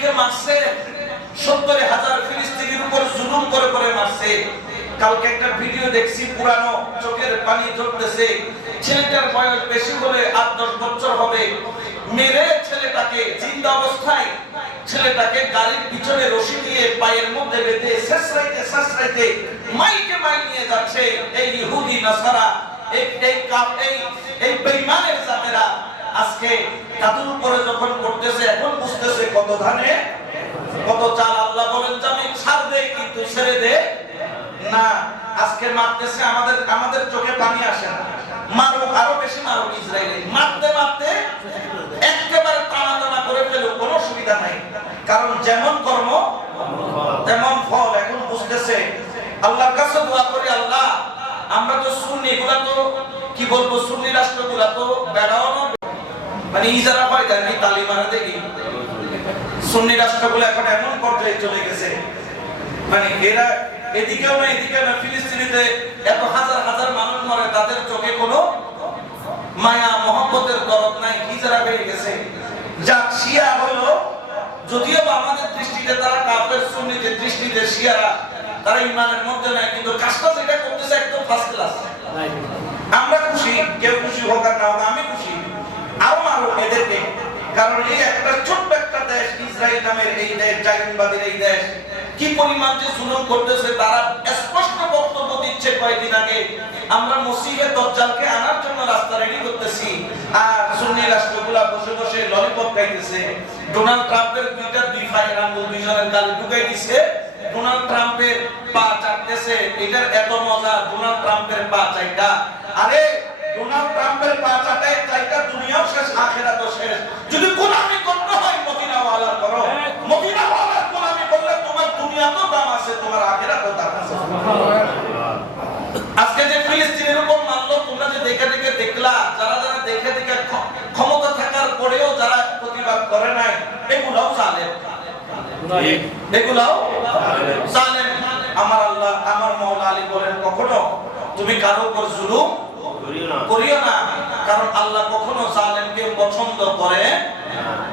ফিলিস্তিনিকে মারছে, 70,000 ফিলিস্তিনির উপর জুলুম করে করে মারছে। কালকে একটা ভিডিও দেখছি, পুরানো, চোখের পানি ঝরতেছে। ছেলেটার বয়স বেশি হলে 8-10 বছর হবে। মেরে ছেলেটাকে জিন্দা অবস্থায় ছেলেটাকে গাড়ির পিছনে রশি দিয়ে পায়ের মধ্যে বেঁধে শেষরাইতে মাইকে মাই নিয়ে যাচ্ছে। এই ইহুদি নাসারা, এই বেঈমানের জাতেরা আজকে তাদের উপরে যখন করতেছে, এখন বুঝতেছে কত ধানে কত চাল। আল্লাহ বলেন যে আমি ছাড় দেই কিন্তু ছেড়ে দে না। আজকে মারতেছে, আমাদের চোখে পানি আসে না। মারুক, আরো বেশি মারুক ইসরায়েলে। মারতে মারতে একেবারে টানা করে ফেলো, কোনো সুবিধা নাই। কারণ যেমন কর্ম তেমন ফল। এখন বুঝতেছে। আল্লাহর কাছে দোয়া করি, আল্লাহ আমরা তো সুন্নি, এগুলা তো কি বলবো, সুন্নি রাষ্ট্রগুলা তো বেড়ানো মানে ইজারা হয় দেয়, আমি তালিমারা দেখি। সুন্নি রাষ্ট্রগুলো এখন এমন পর্যায়ে চলে গেছে, মানে এরা এদিকেও না এদিকেও না। ফিলিস্তিনিতে এত হাজার হাজার মানুষ মরে, তাদের চোখে কোনো মায়া মহব্বতের দরদ নাই, ইজারা হয়ে গেছে। যা শিয়া হলো, যদিও আমাদের দৃষ্টিতে তারা কাফের, সুন্নিদের দৃষ্টিতে শিয়ারা তারা ইমানের মধ্যে নাই, কিন্তু কাজটা যেটা করতেছে একদম ফার্স্ট ক্লাস। আমরা খুশি, কেউ খুশি হোক আর না হোক, আমি খুশি। আরো মারো এদেরকে, কারণ এই একটা ছোট্ট একটা দেশ ইসরায়েল নামের এই দেশ, জায়নবাদীর এই দেশ, কি পরিমাণ যে জুলুম করতেছে। তারা স্পষ্ট বক্তব্য দিচ্ছে কয়েকদিন আগে, আমরা মসজিদে দজ্জালকে আনার জন্য রাস্তা রেডি করতেছি, আর সুন্নি রাষ্ট্রগুলা বসে বসে ললিপপ খাইতেছে। ডোনাল্ড ট্রাম্পের দুই পায়ের আঙ্গুল দুইজনের গালে ঢুকাই দিচ্ছে, ডোনাল্ড ট্রাম্পের পা চাটতেছে। এটার এত মজা, ডোনাল্ড ট্রাম্পের পা চাইটা। আরে ডোনাল্ড ট্রাম্পের পা চাটাই চাইটা, দুনিয়াও শেষ, আখিরাতও শেষ। যদি গোলামি করতে হয় মদিনাওয়ালার করো, মদিনাওয়ালার গোলামি করলে তোমার দুনিয়াতেও দাম আছে, তোমার আখিরাতেও দাম আছে। আজকে যে ফিলিস্তিনের উপর মারলো, তোমরা যে দেখে দেখলা, যারা দেখে ক্ষমতা থাকার পরেও যারা প্রতিবাদ করে নাই, এগুলাও জালেম, এগুলাও জালেম। আমার আল্লাহ, আমার মাওলা আলী বলেন, কখনো তুমি কারো উপর জুলুম করিও না, কারণ আল্লাহ কখনো জালেমকে পছন্দ করে না।